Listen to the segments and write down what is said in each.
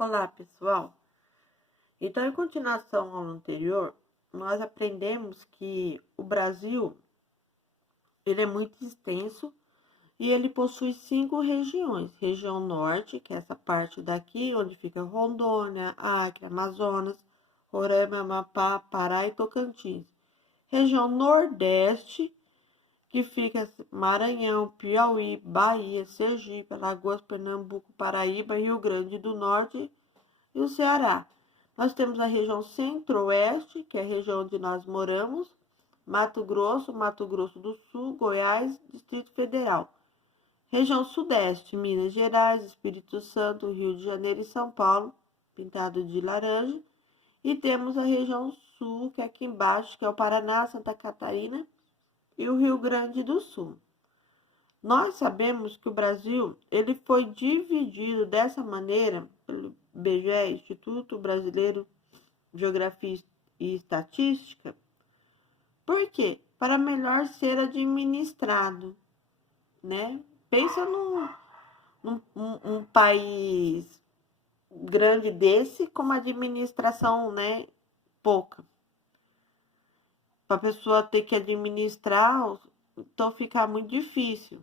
Olá, pessoal. Então, em continuação ao anterior, nós aprendemos que o Brasil, ele é muito extenso e ele possui 5 regiões. Região Norte, que é essa parte daqui, onde fica Rondônia, Acre, Amazonas, Roraima, Amapá, Pará e Tocantins. Região Nordeste, que fica Maranhão, Piauí, Bahia, Sergipe, Alagoas, Pernambuco, Paraíba, Rio Grande do Norte e o Ceará. Nós temos a região Centro-Oeste, que é a região onde nós moramos, Mato Grosso do Sul, Goiás, Distrito Federal. Região Sudeste, Minas Gerais, Espírito Santo, Rio de Janeiro e São Paulo, pintado de laranja. E temos a região Sul, que é aqui embaixo, que é o Paraná, Santa Catarina e o Rio Grande do Sul. Nós sabemos que o Brasil ele foi dividido dessa maneira pelo IBGE, Instituto Brasileiro de Geografia e Estatística. Por quê? Para melhor ser administrado, né? Pensa num país grande desse com uma administração, né, pouca. Para a pessoa ter que administrar, então fica muito difícil.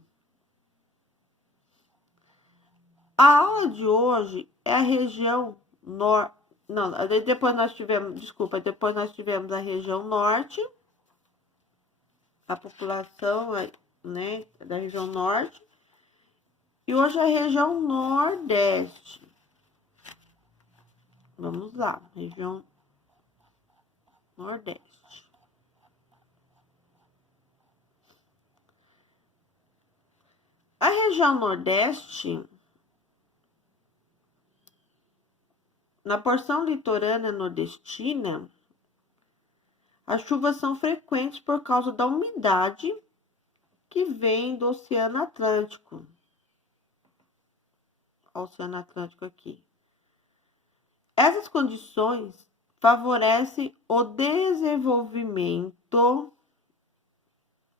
A aula de hoje é a região norte. Não, depois nós tivemos a região norte, a população, né, da região norte, e hoje é a região nordeste. Vamos lá, região nordeste. A região nordeste, na porção litorânea nordestina, as chuvas são frequentes por causa da umidade que vem do Oceano Atlântico. O Oceano Atlântico aqui. Essas condições favorecem o desenvolvimento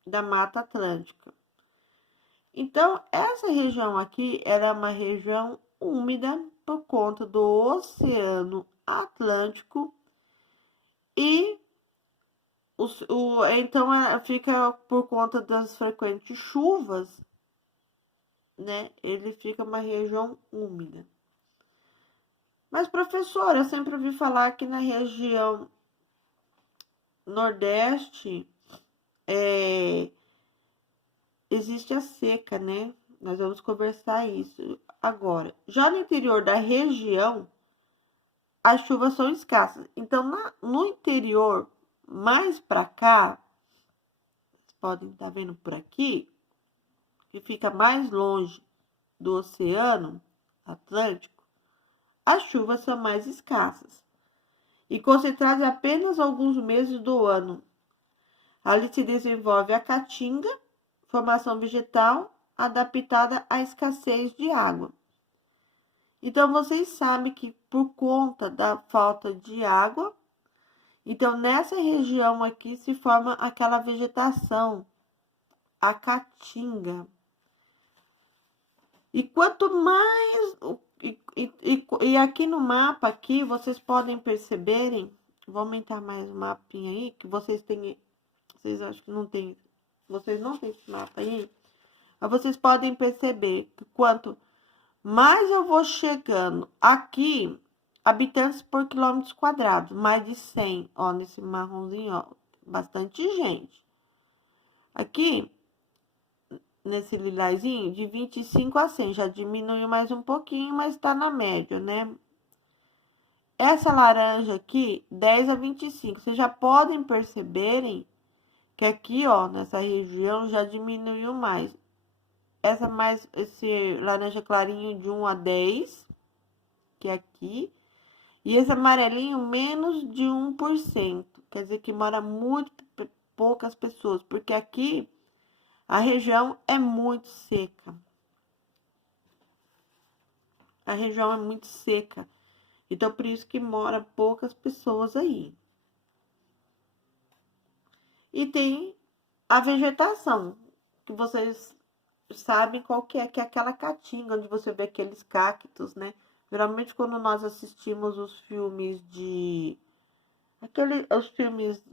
da Mata Atlântica. Então, essa região aqui era uma região úmida por conta do Oceano Atlântico e então ela fica por conta das frequentes chuvas, né? Ele fica uma região úmida. Mas, professora, eu sempre ouvi falar que na região nordeste existe a seca, né? Nós vamos conversar isso agora. Já no interior da região, as chuvas são escassas. Então, no interior, mais para cá, vocês podem estar vendo por aqui, que fica mais longe do Oceano Atlântico, as chuvas são mais escassas e concentradas em apenas alguns meses do ano. Ali se desenvolve a caatinga, formação vegetal adaptada à escassez de água. Então, vocês sabem que por conta da falta de água, então nessa região aqui se forma aquela vegetação, a caatinga. E quanto mais... E aqui no mapa, aqui, vocês podem perceberem, vou aumentar mais o mapinha aí, que vocês têm... Vocês acham que não tem... Vocês não têm esse mapa aí, mas vocês podem perceber que quanto mais eu vou chegando aqui, habitantes por quilômetros quadrados, mais de 100, ó, nesse marronzinho, ó, bastante gente. Aqui, nesse lilazinho, de 25 a 100, já diminuiu mais um pouquinho, mas tá na média, né? Essa laranja aqui, 10 a 25, vocês já podem perceberem que aqui, ó, nessa região já diminuiu mais. Esse laranja clarinho de 1 a 10, que é aqui. E esse amarelinho, menos de 1%. Quer dizer que mora muito poucas pessoas, porque aqui a região é muito seca. A região é muito seca. Então, por isso que mora poucas pessoas aí. E tem a vegetação, que vocês sabem qual que é aquela caatinga, onde você vê aqueles cactos, né? Geralmente quando nós assistimos os filmes os filmes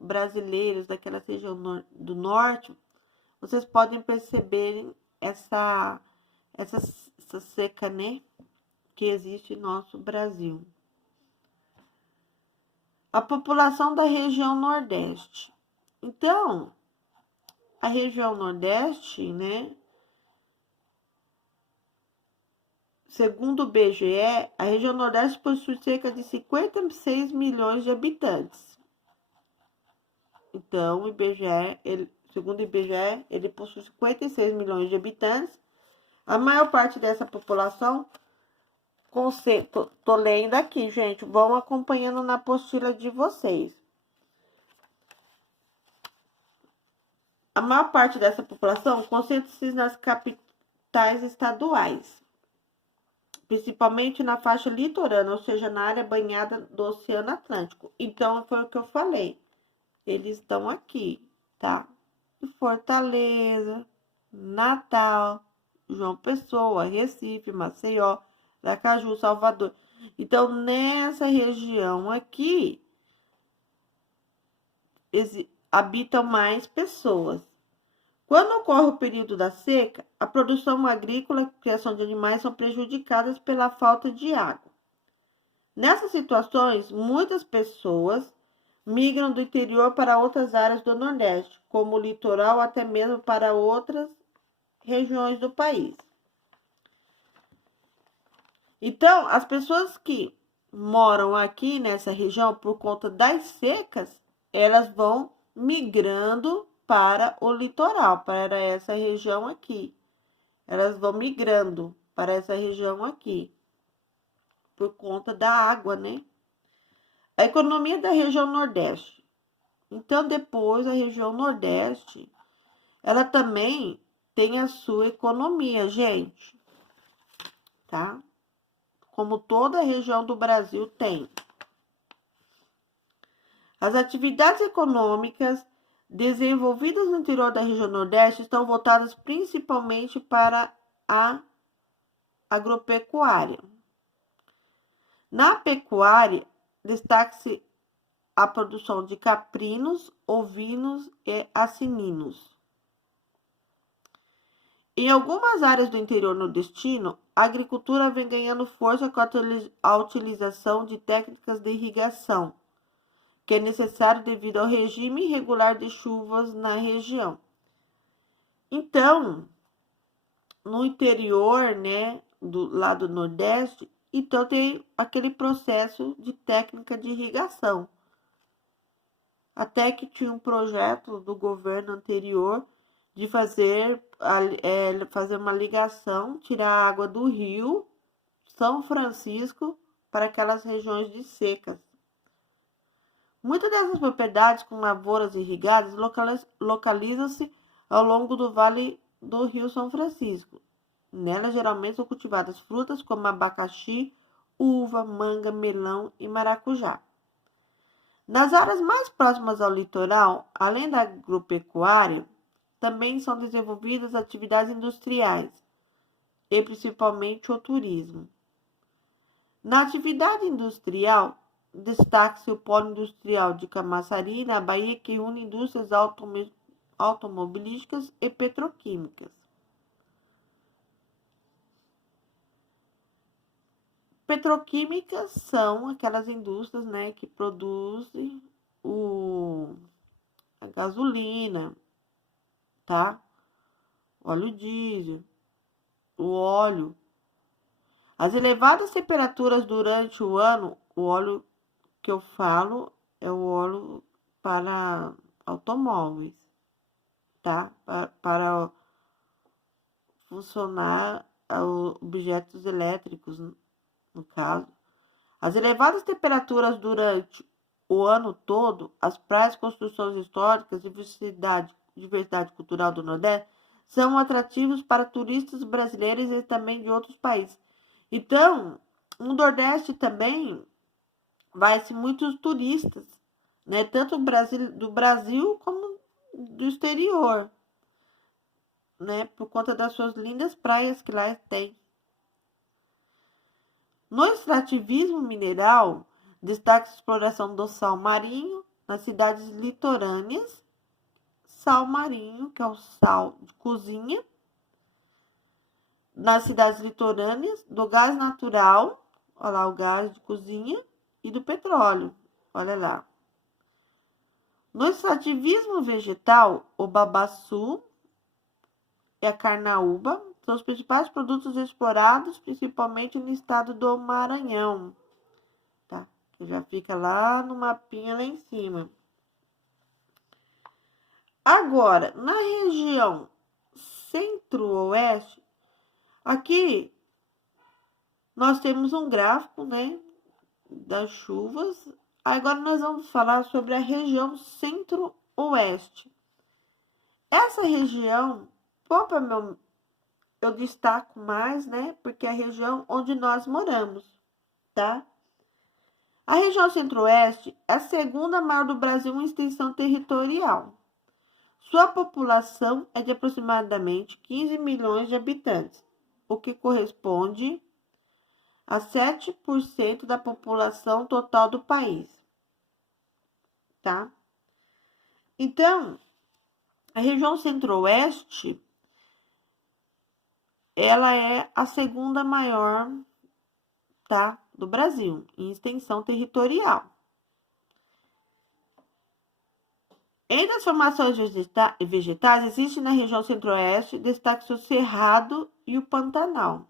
brasileiros daquela região do norte, vocês podem perceber essa, essa seca, né, que existe no nosso Brasil. A população da região Nordeste. Então, a região Nordeste, né, segundo o BGE, a região Nordeste possui cerca de 56 milhões de habitantes. Então, o IBGE, segundo o IBGE, ele possui 56 milhões de habitantes. A maior parte dessa população, tô lendo aqui, gente, vão acompanhando na apostila de vocês. A maior parte dessa população concentra-se nas capitais estaduais, principalmente na faixa litorânea, ou seja, na área banhada do Oceano Atlântico. Então, foi o que eu falei. Eles estão aqui, tá? Fortaleza, Natal, João Pessoa, Recife, Maceió, Aracaju, Salvador. Então, nessa região aqui, habitam mais pessoas. Quando ocorre o período da seca, a produção agrícola e a criação de animais são prejudicadas pela falta de água. Nessas situações, muitas pessoas migram do interior para outras áreas do Nordeste, como o litoral, ou até mesmo para outras regiões do país. Então, as pessoas que moram aqui nessa região por conta das secas, elas vão migrando para o litoral, para essa região aqui. Elas vão migrando para essa região aqui, por conta da água, né? A economia da região Nordeste. Então, depois, a região Nordeste, ela também tem a sua economia, gente, tá? Como toda a região do Brasil tem. As atividades econômicas desenvolvidas no interior da região Nordeste estão voltadas principalmente para a agropecuária. Na pecuária, destaca-se a produção de caprinos, ovinos e acininos. Em algumas áreas do interior nordestino, a agricultura vem ganhando força com a utilização de técnicas de irrigação, que é necessário devido ao regime irregular de chuvas na região. Então, no interior, né, do lado nordeste, então tem aquele processo de técnica de irrigação. Até que tinha um projeto do governo anterior de fazer uma ligação, tirar a água do rio São Francisco para aquelas regiões de secas. Muitas dessas propriedades com lavouras irrigadas localizam-se ao longo do vale do rio São Francisco. Nelas geralmente são cultivadas frutas como abacaxi, uva, manga, melão e maracujá. Nas áreas mais próximas ao litoral, além da agropecuária, também são desenvolvidas atividades industriais e principalmente o turismo. Na atividade industrial, destaca-se o polo industrial de Camaçari, na Bahia, que une indústrias automobilísticas e petroquímicas. Petroquímicas são aquelas indústrias, né, que produzem a gasolina, tá? Óleo diesel, o óleo. As elevadas temperaturas durante o ano, o óleo que eu falo é o óleo para automóveis, tá? Para funcionar objetos elétricos, no caso. As elevadas temperaturas durante o ano todo, as praias, construções históricas e diversidade cultural do Nordeste são atrativos para turistas brasileiros e também de outros países. Então, no Nordeste também vai-se muitos turistas, né? Tanto do Brasil como do exterior, né? Por conta das suas lindas praias que lá tem. No extrativismo mineral, destaca a exploração do sal marinho nas cidades litorâneas, sal marinho, que é o sal de cozinha, nas cidades litorâneas, do gás natural, olha lá o gás de cozinha, e do petróleo, olha lá. No extrativismo vegetal, o babaçu e a carnaúba são os principais produtos explorados, principalmente no estado do Maranhão, tá? Que já fica lá no mapinha lá em cima. Agora, na região centro-oeste, aqui nós temos um gráfico, né, das chuvas. Agora nós vamos falar sobre a região centro-oeste. Essa região, eu destaco mais, né, porque é a região onde nós moramos, tá? A região centro-oeste é a segunda maior do Brasil em extensão territorial. Sua população é de aproximadamente 15 milhões de habitantes, o que corresponde a 7% da população total do país, tá? Então, a região centro-oeste, ela é a segunda maior, tá, do Brasil, em extensão territorial. Entre as formações vegetais, existe na região centro-oeste, destaque-se o Cerrado e o Pantanal,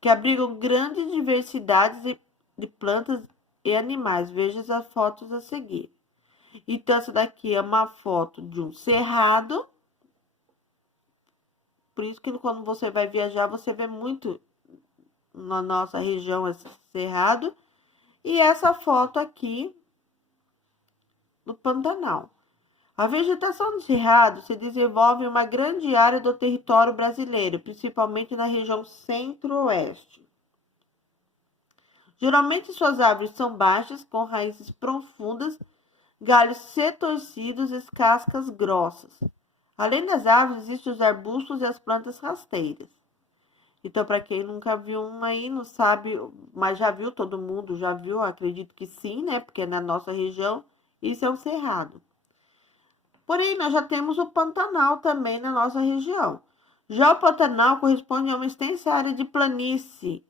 que abrigam grandes diversidades de plantas e animais. Veja as fotos a seguir. Então, essa daqui é uma foto de um cerrado. Por isso que quando você vai viajar, você vê muito na nossa região esse cerrado. E essa foto aqui do Pantanal. A vegetação do cerrado se desenvolve em uma grande área do território brasileiro, principalmente na região centro-oeste. Geralmente suas árvores são baixas, com raízes profundas, galhos setorcidos e cascas grossas. Além das árvores, existem os arbustos e as plantas rasteiras. Então, para quem nunca viu um aí, não sabe, mas já viu, todo mundo já viu, acredito que sim, né? Porque na nossa região, isso é um cerrado. Porém, nós já temos o Pantanal também na nossa região. Já o Pantanal corresponde a uma extensa área de planície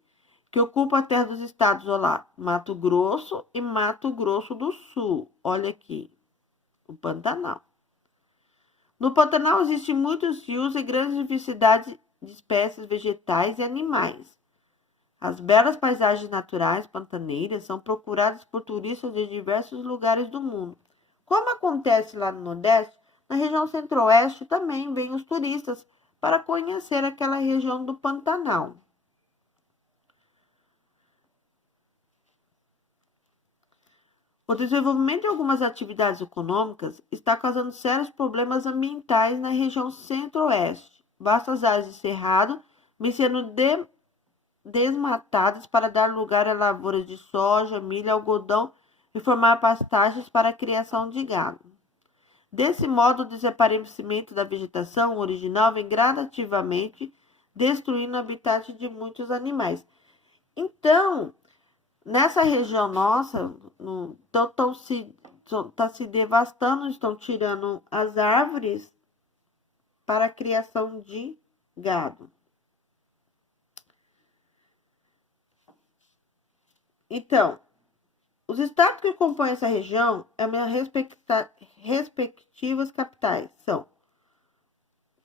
que ocupa a terra dos estados, olha lá, Mato Grosso e Mato Grosso do Sul. Olha aqui, o Pantanal. No Pantanal existem muitos rios e grandes diversidades de espécies vegetais e animais. As belas paisagens naturais pantaneiras são procuradas por turistas de diversos lugares do mundo. Como acontece lá no Nordeste, na região Centro-Oeste também vêm os turistas para conhecer aquela região do Pantanal. O desenvolvimento de algumas atividades econômicas está causando sérios problemas ambientais na região Centro-Oeste. Vastas áreas de cerrado vêm sendo desmatadas para dar lugar a lavouras de soja, milho, algodão e formar pastagens para a criação de gado. Desse modo, o desaparecimento da vegetação original vem gradativamente destruindo o habitat de muitos animais. Então, nessa região nossa, está se devastando, estão tirando as árvores para a criação de gado. Então, os estados que compõem essa região, as minhas respectivas capitais são,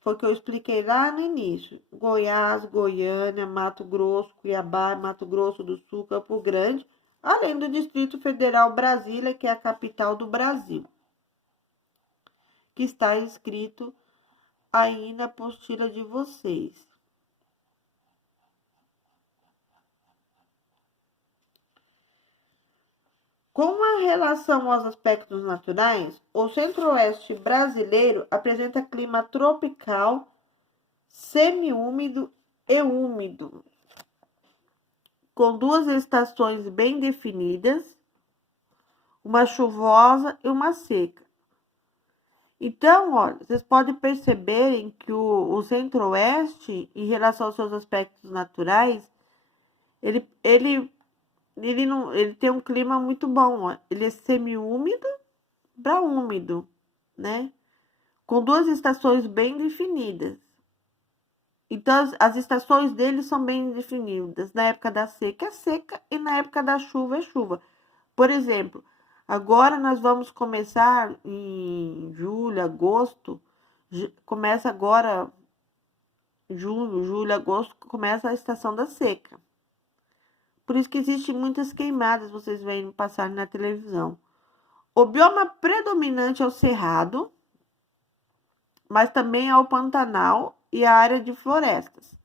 foi o que eu expliquei lá no início, Goiás, Goiânia, Mato Grosso, Cuiabá, Mato Grosso do Sul, Campo Grande, além do Distrito Federal Brasília, que é a capital do Brasil, que está escrito aí na apostila de vocês. Com relação aos aspectos naturais, o centro-oeste brasileiro apresenta clima tropical, semiúmido e úmido, com duas estações bem definidas, uma chuvosa e uma seca. Então, olha, vocês podem perceberem que o centro-oeste, em relação aos seus aspectos naturais, Ele tem um clima muito bom, ó. Ele é semi-úmido para úmido, né? Com duas estações bem definidas. Então, as estações dele são bem definidas. Na época da seca é seca e na época da chuva é chuva. Por exemplo, agora nós vamos começar em julho, agosto. Começa agora, junho, julho, agosto, começa a estação da seca. Por isso que existem muitas queimadas, vocês veem passar na televisão. O bioma predominante é o cerrado, mas também é o Pantanal e a área de florestas.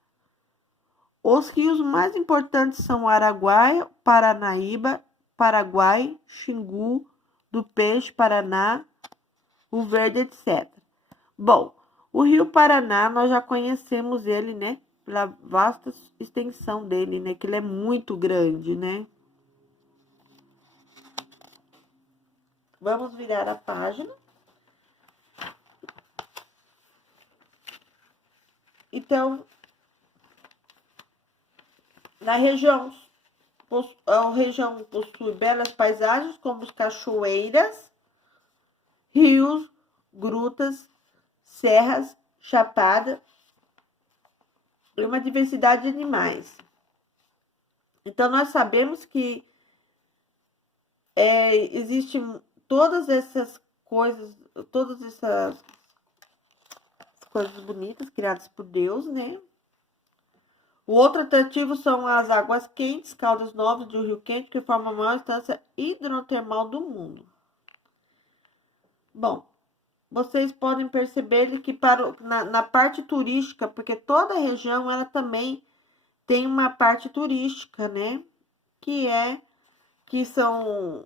Os rios mais importantes são o Araguaia, Paranaíba, Paraguai, Xingu, do Peixe, Paraná, o Verde, etc. Bom, o Rio Paraná, nós já conhecemos ele, né? Pela vasta extensão dele, né? Que ele é muito grande, né? Vamos virar a página. Então, a região possui belas paisagens, como as cachoeiras, rios, grutas, serras, chapada e uma diversidade de animais. Então, nós sabemos que existem todas essas coisas bonitas criadas por Deus, né? O outro atrativo são as águas quentes, Caldas Novas do Rio Quente, que formam a maior instância hidrotermal do mundo. Bom, vocês podem perceber que na parte turística, porque toda a região ela também tem uma parte turística, né? Que são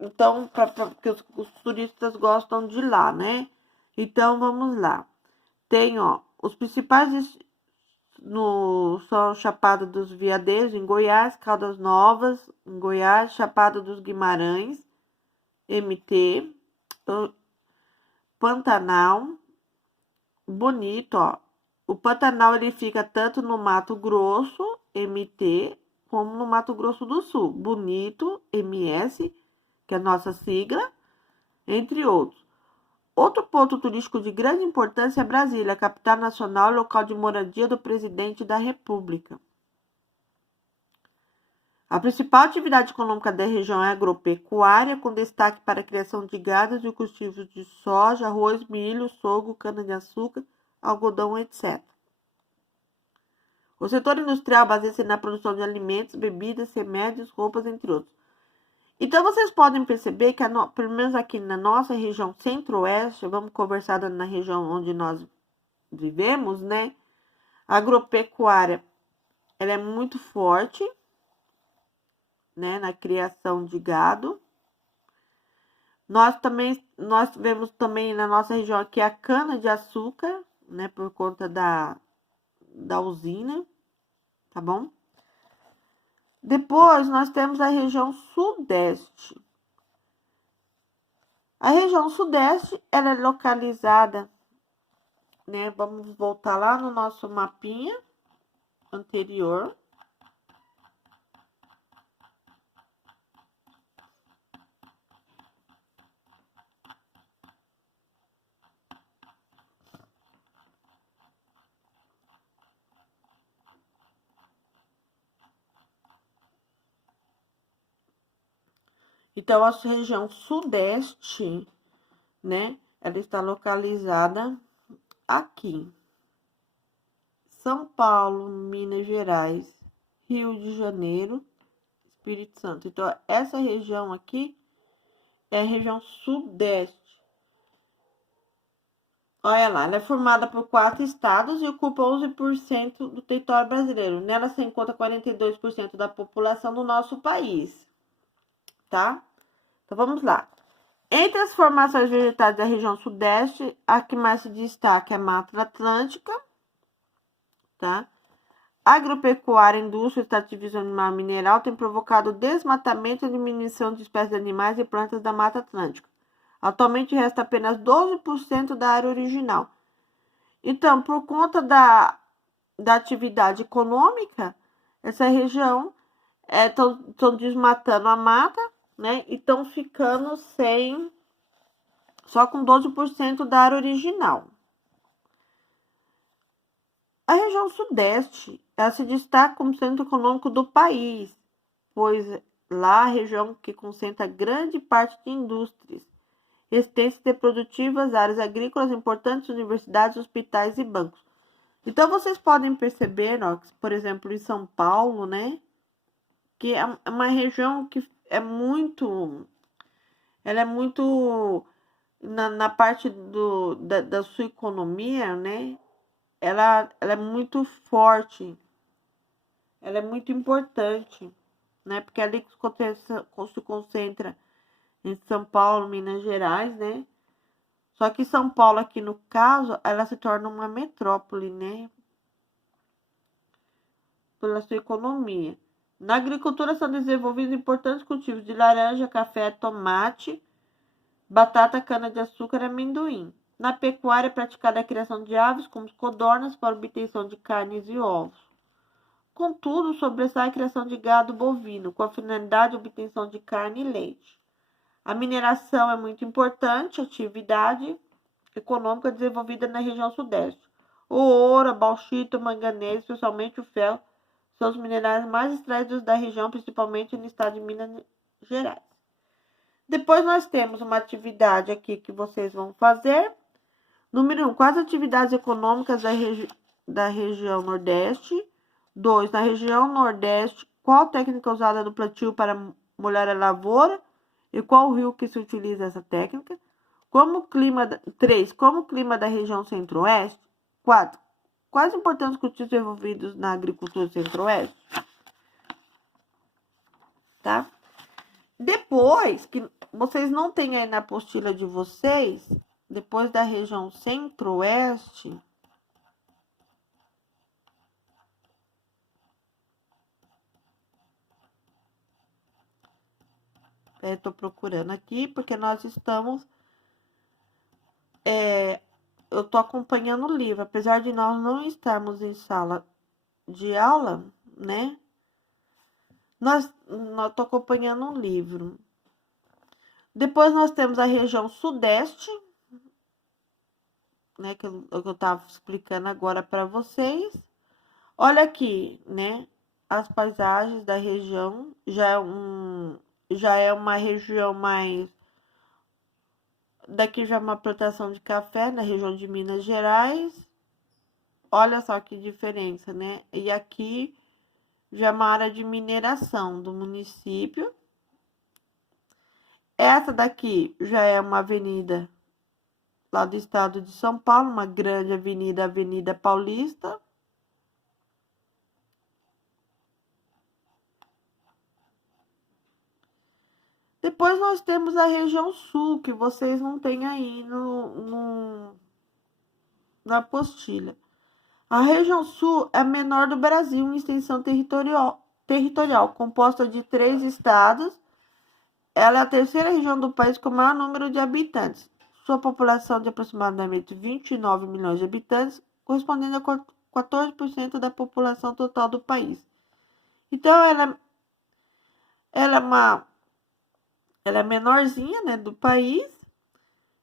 então porque os turistas gostam de lá, né? Então vamos lá. Tem, ó, os principais são Chapada dos Veadeiros, em Goiás, Caldas Novas, em Goiás, Chapada dos Guimarães, MT, Pantanal, bonito, ó. O Pantanal ele fica tanto no Mato Grosso, MT, como no Mato Grosso do Sul, bonito, MS, que é a nossa sigla, entre outros. Outro ponto turístico de grande importância é Brasília, capital nacional e local de moradia do presidente da República. A principal atividade econômica da região é agropecuária, com destaque para a criação de gados e o cultivo de soja, arroz, milho, sorgo, cana-de-açúcar, algodão, etc. O setor industrial baseia-se na produção de alimentos, bebidas, remédios, roupas, entre outros. Então, vocês podem perceber que, pelo menos aqui na nossa região centro-oeste, vamos conversar na região onde nós vivemos, né? A agropecuária, ela é muito forte, né? Na criação de gado. Nós vemos também na nossa região aqui a cana-de-açúcar, né? Por conta da usina, tá bom? Depois, nós temos a região sudeste. A região sudeste, ela é localizada, né? Vamos voltar lá no nosso mapinha anterior. Então, a região sudeste, né? Ela está localizada aqui. São Paulo, Minas Gerais, Rio de Janeiro, Espírito Santo. Então, essa região aqui é a região sudeste. Olha lá, ela é formada por 4 estados e ocupa 11% do território brasileiro. Nela se encontra 42% da população do nosso país, tá? Então, vamos lá. Entre as formações vegetais da região sudeste, a que mais se destaca é a Mata Atlântica, tá? A agropecuária, indústria, extrativismo animal e mineral tem provocado o desmatamento e a diminuição de espécies de animais e plantas da Mata Atlântica. Atualmente resta apenas 12% da área original. Então, por conta da atividade econômica, essa região estão desmatando a mata, né? E estão ficando só com 12% da área original. A região sudeste, ela se destaca como centro econômico do país, pois lá a região que concentra grande parte de indústrias, existências de produtivas, áreas agrícolas, importantes universidades, hospitais e bancos. Então vocês podem perceber, ó, que, por exemplo, em São Paulo, né, que é uma região que ela é muito na parte da sua economia, né, ela é muito forte, ela é muito importante, né, porque ali se concentra em São Paulo, Minas Gerais, né, só que São Paulo aqui no caso, ela se torna uma metrópole, né, pela sua economia. Na agricultura são desenvolvidos importantes cultivos de laranja, café, tomate, batata, cana-de-açúcar e amendoim. Na pecuária é praticada a criação de aves como codornas para obtenção de carnes e ovos. Contudo, sobressai a criação de gado bovino, com a finalidade de obtenção de carne e leite. A mineração é muito importante, atividade econômica desenvolvida na região sudeste. O ouro, a bauxita, o manganês, especialmente o ferro, são os minerais mais extraídos da região, principalmente no estado de Minas Gerais. Depois nós temos uma atividade aqui que vocês vão fazer. Número 1, quais atividades econômicas da região Nordeste? 2, na região Nordeste, qual técnica usada no plantio para molhar a lavoura? E qual rio que se utiliza essa técnica? 3, como o clima da região Centro-Oeste? 4, quais importantes cultivos envolvidos na agricultura Centro-Oeste? Tá? Depois, que vocês não têm aí na apostila de vocês, depois da região Centro-Oeste, estou procurando aqui, porque nós estamos... eu estou acompanhando o livro, apesar de nós não estarmos em sala de aula, né? Nós estou acompanhando um livro. Depois nós temos a região Sudeste, né? Que eu estava explicando agora para vocês. Olha aqui, né? As paisagens da região já é uma região mais... Daqui já é uma plantação de café na região de Minas Gerais. Olha só que diferença, né? E aqui já é uma área de mineração do município. Essa daqui já é uma avenida lá do estado de São Paulo, uma grande avenida, Avenida Paulista. Depois nós temos a região sul, que vocês não têm aí na apostila. A região sul é a menor do Brasil em extensão territorial, composta de 3 estados. Ela é a terceira região do país com maior número de habitantes. Sua população de aproximadamente 29 milhões de habitantes, correspondendo a 14% da população total do país. Então, ela é menorzinha, né, do país,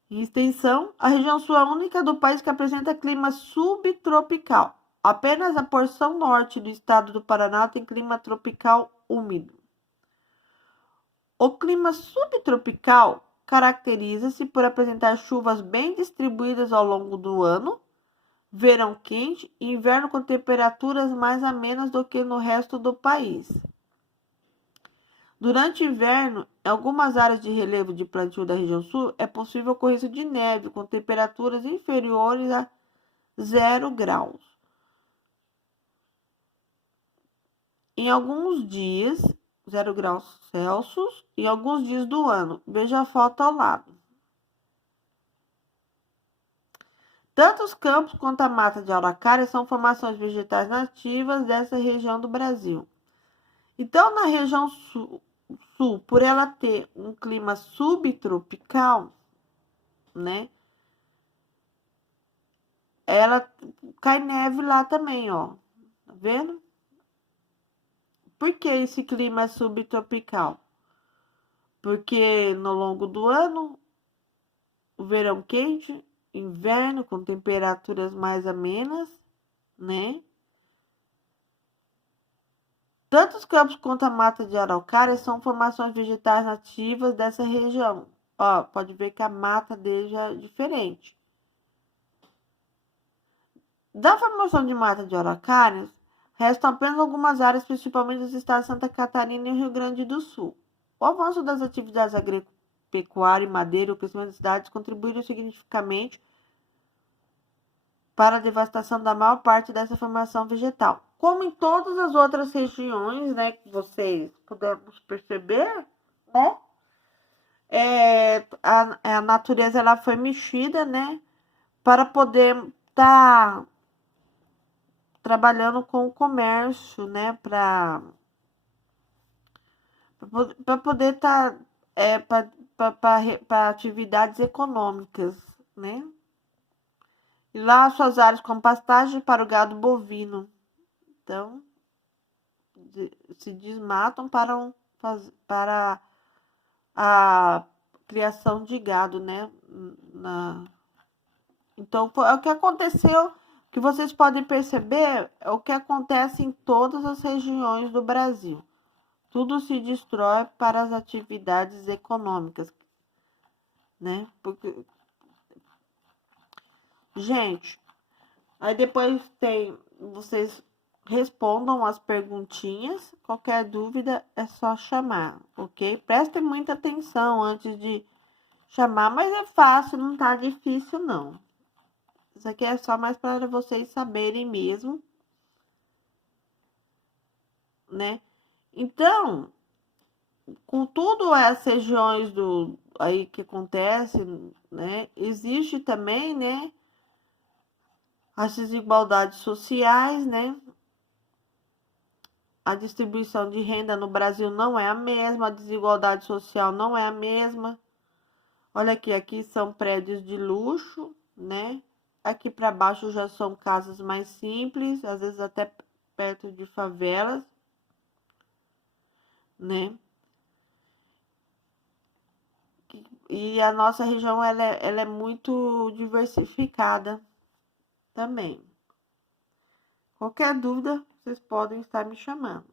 em extensão. A região sul é a única do país que apresenta clima subtropical. Apenas a porção norte do estado do Paraná tem clima tropical úmido. O clima subtropical caracteriza-se por apresentar chuvas bem distribuídas ao longo do ano, verão quente e inverno com temperaturas mais amenas do que no resto do país. Durante o inverno, em algumas áreas de relevo de plantio da região sul, é possível a ocorrência de neve com temperaturas inferiores a 0 graus. Em alguns dias, 0 graus Celsius, em alguns dias do ano. Veja a foto ao lado. Tanto os campos quanto a mata de araucária são formações vegetais nativas dessa região do Brasil. Então, na região sul, por ela ter um clima subtropical, né? Ela cai neve lá também, ó. Tá vendo? Por que esse clima subtropical? Porque no longo do ano, o verão quente, inverno com temperaturas mais amenas, né? Tanto os campos quanto a mata de araucária são formações vegetais nativas dessa região. Ó, pode ver que a mata dele já é diferente. Da formação de mata de araucárias, restam apenas algumas áreas, principalmente dos estados de Santa Catarina e Rio Grande do Sul. O avanço das atividades agropecuárias e madeira e o crescimento das cidades contribuíram significativamente para a devastação da maior parte dessa formação vegetal. Como em todas as outras regiões, né, que vocês pudemos perceber, né, a natureza ela foi mexida, né, para poder estar trabalhando com o comércio, né, para poder estar para atividades econômicas, né? E lá suas áreas com pastagem para o gado bovino. Então, se desmatam para a criação de gado, né? Então, é o que aconteceu, que vocês podem perceber, é o que acontece em todas as regiões do Brasil. Tudo se destrói para as atividades econômicas, né? Porque, gente, aí depois vocês respondam as perguntinhas. Qualquer dúvida é só chamar, ok? Prestem muita atenção antes de chamar, mas é fácil, não tá difícil, não. Isso aqui é só mais para vocês saberem mesmo, né? Então, com tudo as regiões aí que acontece, né? Existe também, né? As desigualdades sociais, né? A distribuição de renda no Brasil não é a mesma, a desigualdade social não é a mesma. Olha aqui são prédios de luxo, né? Aqui para baixo já são casas mais simples, às vezes até perto de favelas, né? E a nossa região ela é muito diversificada também. Qualquer dúvida, vocês podem estar me chamando.